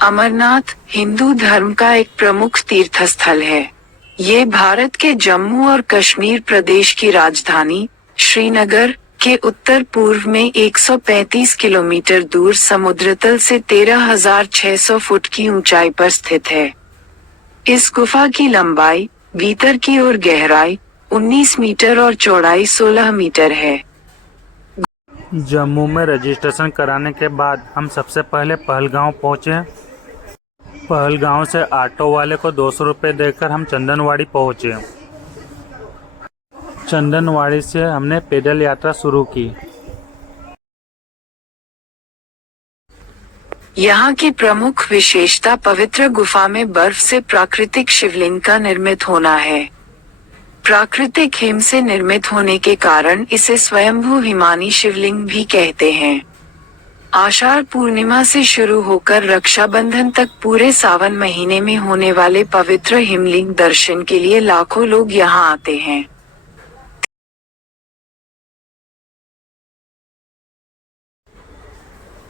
अमरनाथ हिंदू धर्म का एक प्रमुख तीर्थ स्थल है। ये भारत के जम्मू और कश्मीर प्रदेश की राजधानी श्रीनगर के उत्तर पूर्व में 135 किलोमीटर दूर समुद्रतल से 13,600 फुट की ऊंचाई पर स्थित है। इस गुफा की लंबाई, भीतर की ओर गहराई 19 मीटर और चौड़ाई 16 मीटर है। जम्मू में रजिस्ट्रेशन कराने के बाद हम सबसे पहले पहलगांव पहुंचे। पहलगांव से ऑटो वाले को 200 रुपये देकर हम चंदनवाड़ी पहुंचे। चंदनवाड़ी से हमने पैदल यात्रा शुरू की। यहाँ की प्रमुख विशेषता पवित्र गुफा में बर्फ से प्राकृतिक शिवलिंग का निर्मित होना है। प्राकृतिक हिम से निर्मित होने के कारण इसे स्वयंभू हिमानी शिवलिंग भी कहते हैं। आषाढ़ पूर्णिमा से शुरू होकर रक्षाबंधन तक पूरे सावन महीने में होने वाले पवित्र हिमलिंग दर्शन के लिए लाखों लोग यहाँ आते हैं।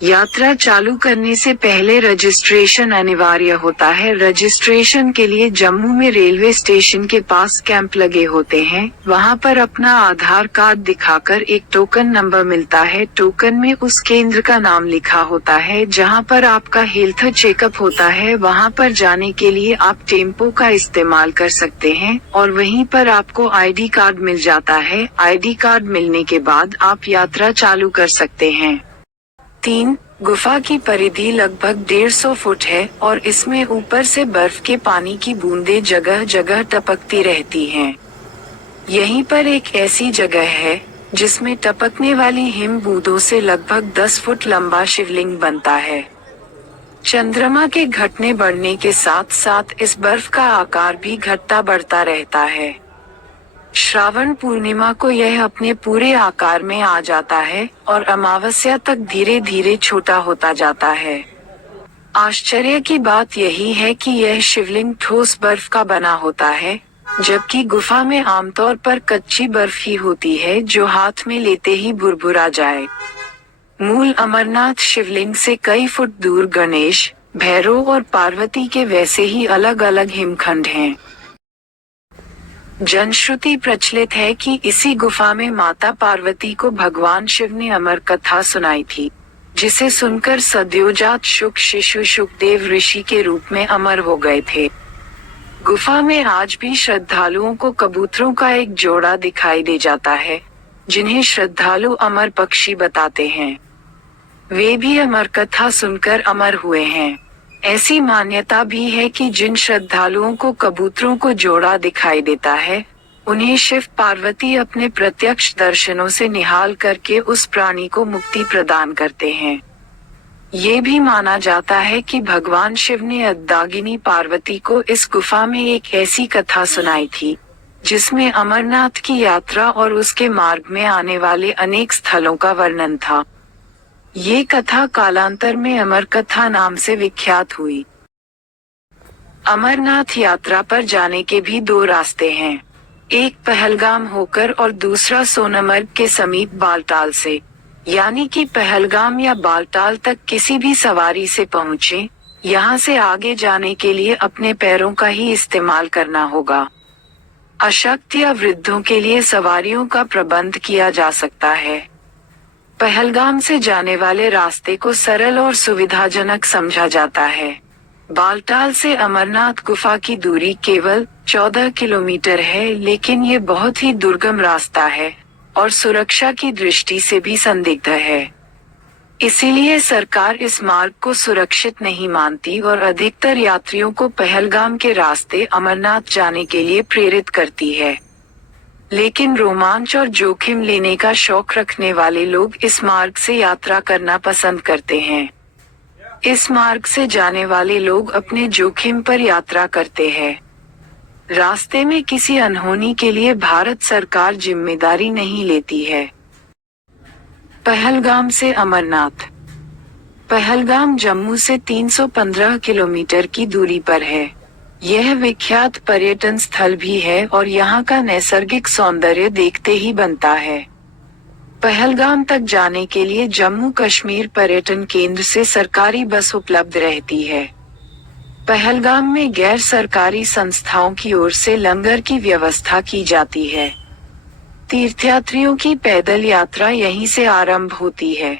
यात्रा चालू करने से पहले रजिस्ट्रेशन अनिवार्य होता है। रजिस्ट्रेशन के लिए जम्मू में रेलवे स्टेशन के पास कैंप लगे होते हैं। वहां पर अपना आधार कार्ड दिखाकर एक टोकन नंबर मिलता है। टोकन में उस केंद्र का नाम लिखा होता है जहां पर आपका हेल्थ चेकअप होता है। वहां पर जाने के लिए आप टेम्पो का इस्तेमाल कर सकते हैं और वहीं पर आपको आईडी कार्ड मिल जाता है। आईडी कार्ड मिलने के बाद आप यात्रा चालू कर सकते हैं। 3. गुफा की परिधि लगभग 150 फुट है और इसमें ऊपर से बर्फ के पानी की बूंदें जगह जगह टपकती रहती हैं। यहीं पर एक ऐसी जगह है जिसमें टपकने वाली हिम बूंदों से लगभग 10 फुट लंबा शिवलिंग बनता है। चंद्रमा के घटने बढ़ने के साथ साथ इस बर्फ का आकार भी घटता बढ़ता रहता है। श्रावण पूर्णिमा को यह अपने पूरे आकार में आ जाता है और अमावस्या तक धीरे धीरे छोटा होता जाता है। आश्चर्य की बात यही है कि यह शिवलिंग ठोस बर्फ का बना होता है, जबकि गुफा में आमतौर पर कच्ची बर्फ ही होती है जो हाथ में लेते ही भुरभुरा जाए। मूल अमरनाथ शिवलिंग से कई फुट दूर गणेश, भैरव और पार्वती के वैसे ही अलग अलग हिमखंड हैं। जनश्रुति प्रचलित है कि इसी गुफा में माता पार्वती को भगवान शिव ने अमर कथा सुनाई थी, जिसे सुनकर सद्योजात शुक शिशु शुकदेव ऋषि के रूप में अमर हो गए थे। गुफा में आज भी श्रद्धालुओं को कबूतरों का एक जोड़ा दिखाई दे जाता है, जिन्हें श्रद्धालु अमर पक्षी बताते हैं। वे भी अमर कथा सुनकर अमर हुए हैं। ऐसी मान्यता भी है कि जिन श्रद्धालुओं को कबूतरों को जोड़ा दिखाई देता है, उन्हें शिव पार्वती अपने प्रत्यक्ष दर्शनों से निहाल करके उस प्राणी को मुक्ति प्रदान करते हैं। ये भी माना जाता है कि भगवान शिव ने अद्दागिनी पार्वती को इस गुफा में एक ऐसी कथा सुनाई थी, जिसमें अमरनाथ की यात्रा और उसके मार्ग में आने वाले अनेक स्थलों का वर्णन था। ये कथा कालांतर में अमर कथा नाम से विख्यात हुई। अमरनाथ यात्रा पर जाने के भी 2 रास्ते हैं, एक पहलगाम होकर और दूसरा सोनमर्ग के समीप बालटाल से। यानी कि पहलगाम या बालटाल तक किसी भी सवारी से पहुँचे। यहाँ से आगे जाने के लिए अपने पैरों का ही इस्तेमाल करना होगा। अशक्त या वृद्धों के लिए सवारियों का प्रबंध किया जा सकता है। पहलगाम से जाने वाले रास्ते को सरल और सुविधाजनक समझा जाता है। बालटाल से अमरनाथ गुफा की दूरी केवल 14 किलोमीटर है, लेकिन ये बहुत ही दुर्गम रास्ता है और सुरक्षा की दृष्टि से भी संदिग्ध है। इसीलिए सरकार इस मार्ग को सुरक्षित नहीं मानती और अधिकतर यात्रियों को पहलगाम के रास्ते अमरनाथ जाने के लिए प्रेरित करती है। लेकिन रोमांच और जोखिम लेने का शौक रखने वाले लोग इस मार्ग से यात्रा करना पसंद करते हैं। इस मार्ग से जाने वाले लोग अपने जोखिम पर यात्रा करते हैं। रास्ते में किसी अनहोनी के लिए भारत सरकार जिम्मेदारी नहीं लेती है। पहलगाम से अमरनाथ। पहलगाम जम्मू से 315 किलोमीटर की दूरी पर है। यह विख्यात पर्यटन स्थल भी है और यहाँ का नैसर्गिक सौंदर्य देखते ही बनता है। पहलगाम तक जाने के लिए जम्मू कश्मीर पर्यटन केंद्र से सरकारी बस उपलब्ध रहती है। पहलगाम में गैर सरकारी संस्थाओं की ओर से लंगर की व्यवस्था की जाती है। तीर्थयात्रियों की पैदल यात्रा यहीं से आरंभ होती है।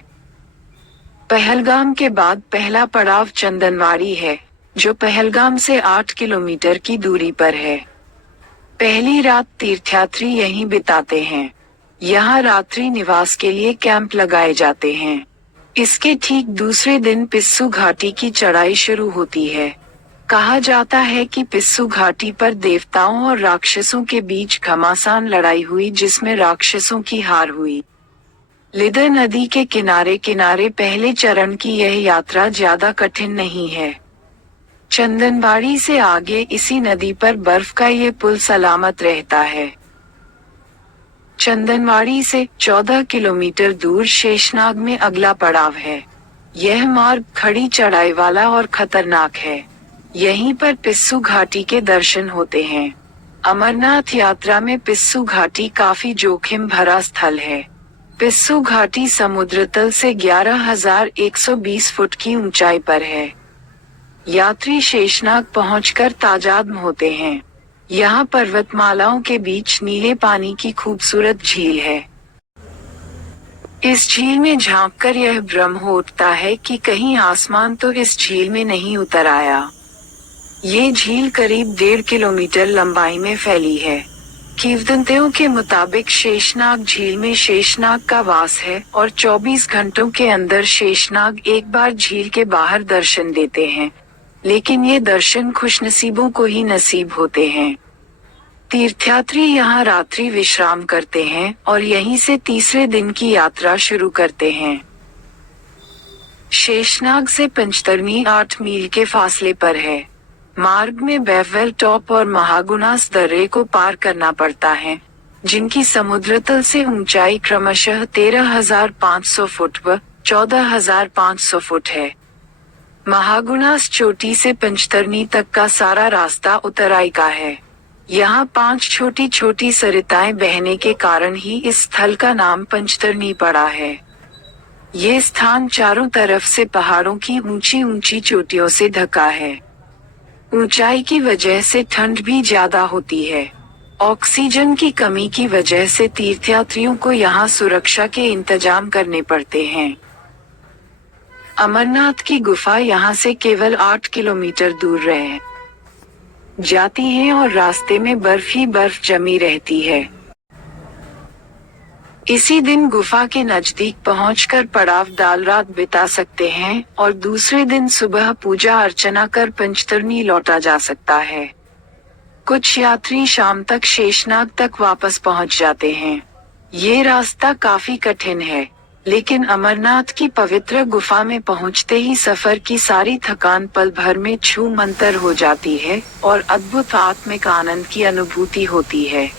पहलगाम के बाद पहला पड़ाव चंदनवाड़ी है, जो पहलगाम से 8 किलोमीटर की दूरी पर है। पहली रात तीर्थयात्री यहीं बिताते हैं। यहाँ रात्रि निवास के लिए कैंप लगाए जाते हैं। इसके ठीक दूसरे दिन पिस्सू घाटी की चढ़ाई शुरू होती है। कहा जाता है कि पिस्सू घाटी पर देवताओं और राक्षसों के बीच घमासान लड़ाई हुई, जिसमें राक्षसों की हार हुई। लिदर नदी के किनारे किनारे पहले चरण की यह यात्रा ज्यादा कठिन नहीं है। चंदनबाड़ी से आगे इसी नदी पर बर्फ का ये पुल सलामत रहता है। चंदनवाड़ी से 14 किलोमीटर दूर शेषनाग में अगला पड़ाव है। यह मार्ग खड़ी चढ़ाई वाला और खतरनाक है। यहीं पर पिस्सू घाटी के दर्शन होते हैं। अमरनाथ यात्रा में पिस्सू घाटी काफी जोखिम भरा स्थल है। पिस्सू घाटी समुद्र तल से 11,120 फुट की ऊंचाई पर है। यात्री शेषनाग पहुंचकर ताजाब होते हैं। यहाँ पर्वतमालाओं के बीच नीले पानी की खूबसूरत झील है। इस झील में झांककर यह भ्रम हो उठता है कि कहीं आसमान तो इस झील में नहीं उतर आया। ये झील करीब 1.5 किलोमीटर लंबाई में फैली है। किंवदंतियों के मुताबिक शेषनाग झील में शेषनाग का वास है और 24 घंटों के अंदर शेषनाग एक बार झील के बाहर दर्शन देते हैं, लेकिन ये दर्शन खुशनसीबों को ही नसीब होते हैं। तीर्थयात्री यहाँ रात्रि विश्राम करते हैं और यहीं से तीसरे दिन की यात्रा शुरू करते हैं। शेषनाग से पंचतरनी 8 मील के फासले पर है। मार्ग में बेववेल टॉप और महागुनास दर्रे को पार करना पड़ता है, जिनकी समुद्र तल से ऊंचाई क्रमशः 13,500 फुट व 14,500 फुट है। महागुनास चोटी से पंचतरनी तक का सारा रास्ता उतराई का है। यहाँ 5 छोटी छोटी सरिताएं बहने के कारण ही इस स्थल का नाम पंचतरनी पड़ा है। ये स्थान चारों तरफ से पहाड़ों की ऊंची ऊंची चोटियों से ढका है। ऊंचाई की वजह से ठंड भी ज्यादा होती है। ऑक्सीजन की कमी की वजह से तीर्थयात्रियों को यहाँ सुरक्षा के इंतजाम करने पड़ते हैं। अमरनाथ की गुफा यहाँ से केवल 8 किलोमीटर दूर रह जाती है और रास्ते में बर्फ ही बर्फ जमी रहती है। इसी दिन गुफा के नजदीक पहुंचकर पड़ाव डाल रात बिता सकते हैं और दूसरे दिन सुबह पूजा अर्चना कर पंचतरनी लौटा जा सकता है। कुछ यात्री शाम तक शेषनाग तक वापस पहुंच जाते हैं। ये रास्ता काफी कठिन है, लेकिन अमरनाथ की पवित्र गुफा में पहुंचते ही सफर की सारी थकान पल भर में छू मंतर हो जाती है और अद्भुत आत्मिक आनंद की अनुभूति होती है।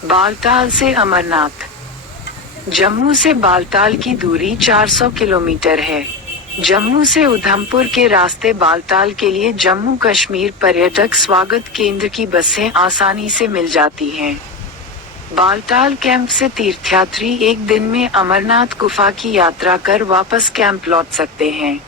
बालताल से अमरनाथ। जम्मू से बालताल की दूरी 400 किलोमीटर है। जम्मू से उधमपुर के रास्ते बालताल के लिए जम्मू कश्मीर पर्यटक स्वागत केंद्र की बसें आसानी से मिल जाती हैं। बालताल कैंप से तीर्थयात्री एक दिन में अमरनाथ गुफा की यात्रा कर वापस कैंप लौट सकते हैं।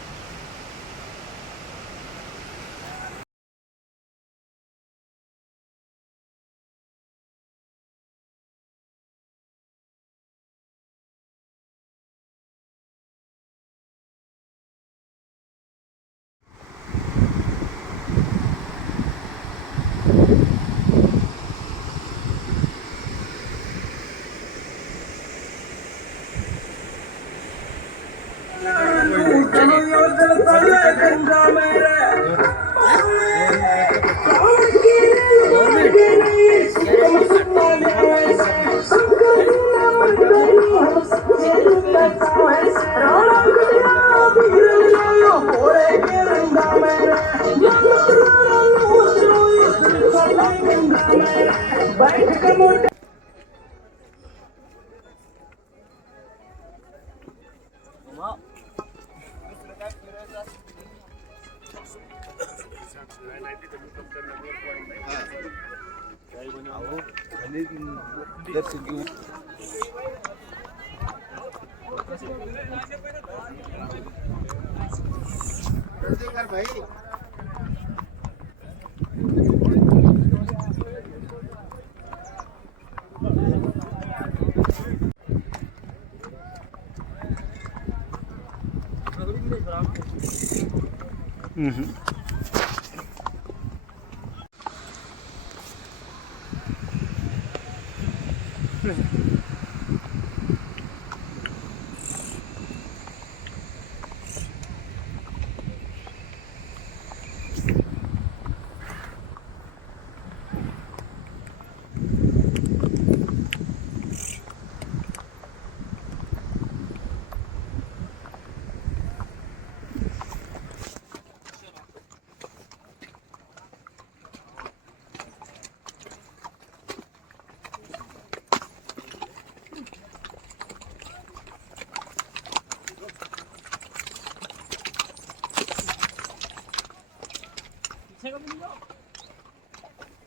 भाई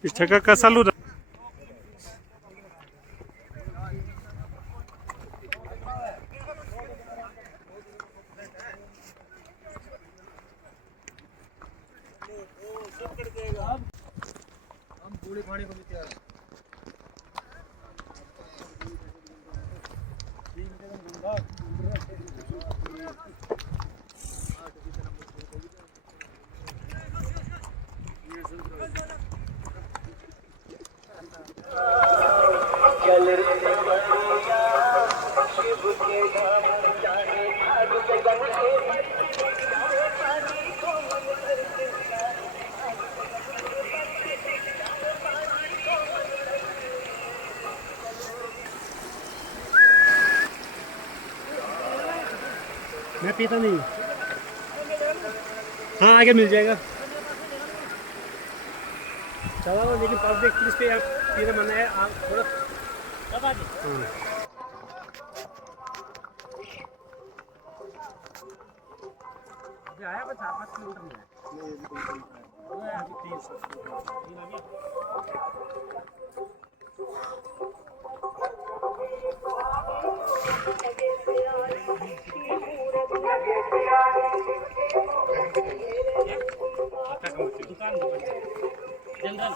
पीछे का कैसा लू हम पूरी पानी को भी तैयार है। मैं पीता नहीं। हाँ आगे मिल जाएगा। चलो लेकिन पब्लिक प्लेस पे आप पीना मना है। आप थोड़ा आया बस 4-5 किलोमीटर जनरल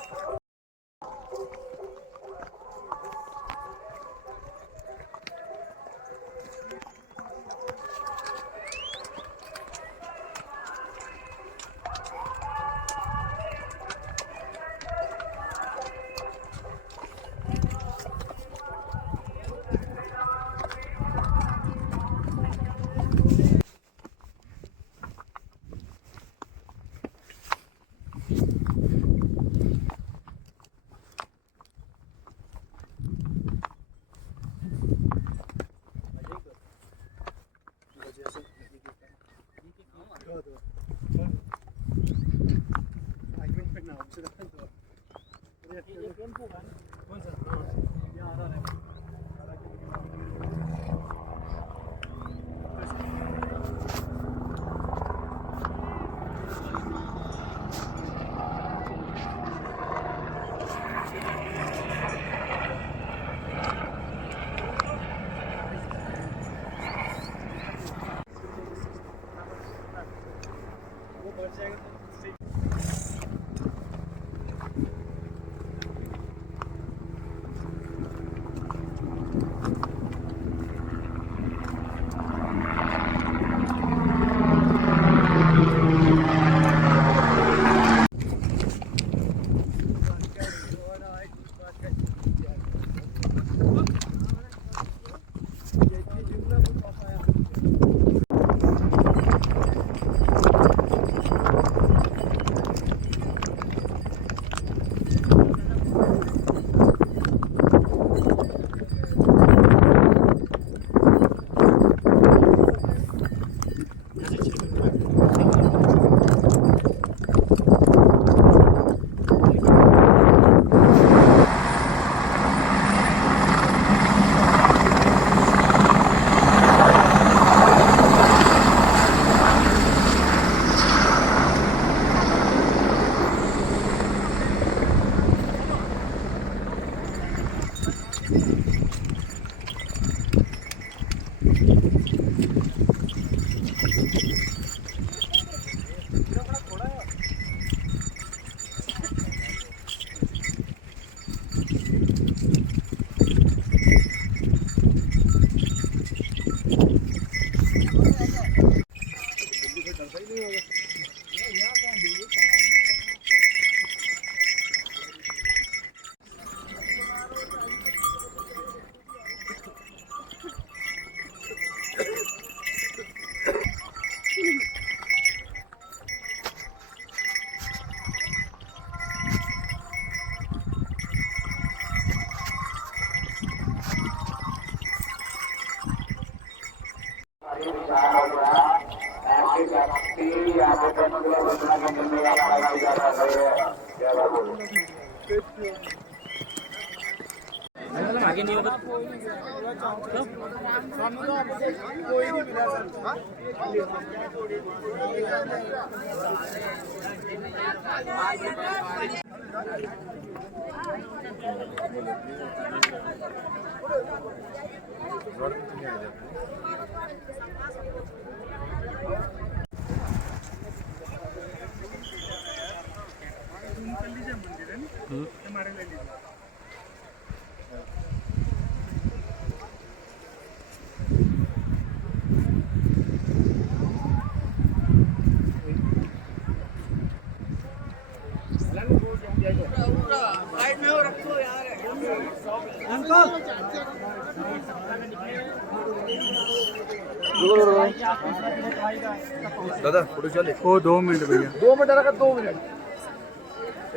दादा फोटो चले वो 2 मिनट भैया 2 मिनट रखा 2 मिनट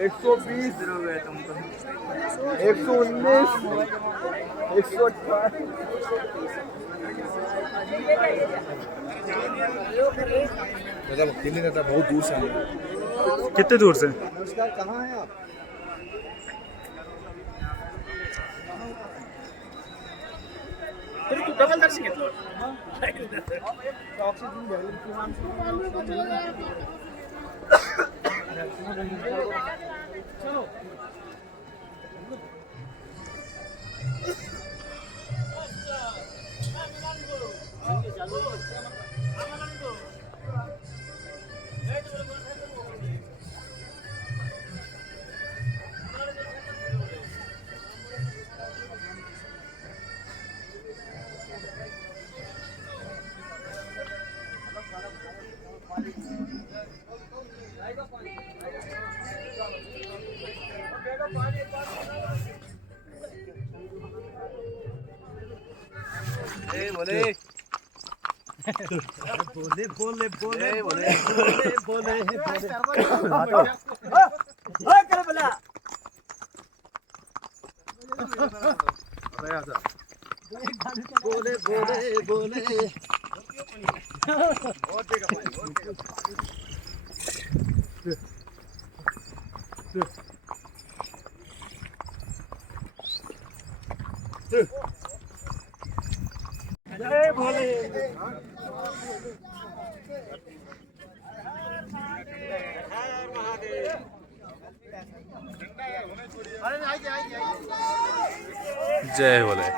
120 119 118 दादा भक्ति नहीं रहता बहुत दूर से आए कितने दूर से नमस्कार कहाँ हैं आप तरी तू डबल दर्शन घेतलं ऑक्सीजन बोले बोले बोले बोले बोले बोले बोले बोले बोले जय भोले जय बोले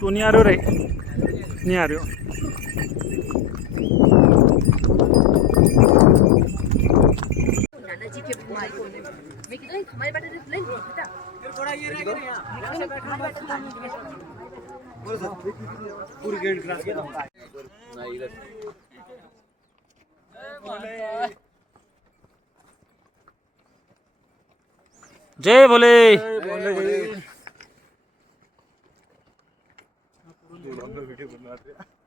तू नहीं आ रहे हो रे नहीं आ रहे हो दादाजी के बीमारी होने में मैं कितना हमारे बेटे ने ले बेटा थोड़ा ये रह गया पूरी गेट क्रॉस किया जय भोले वीडियो बना रहे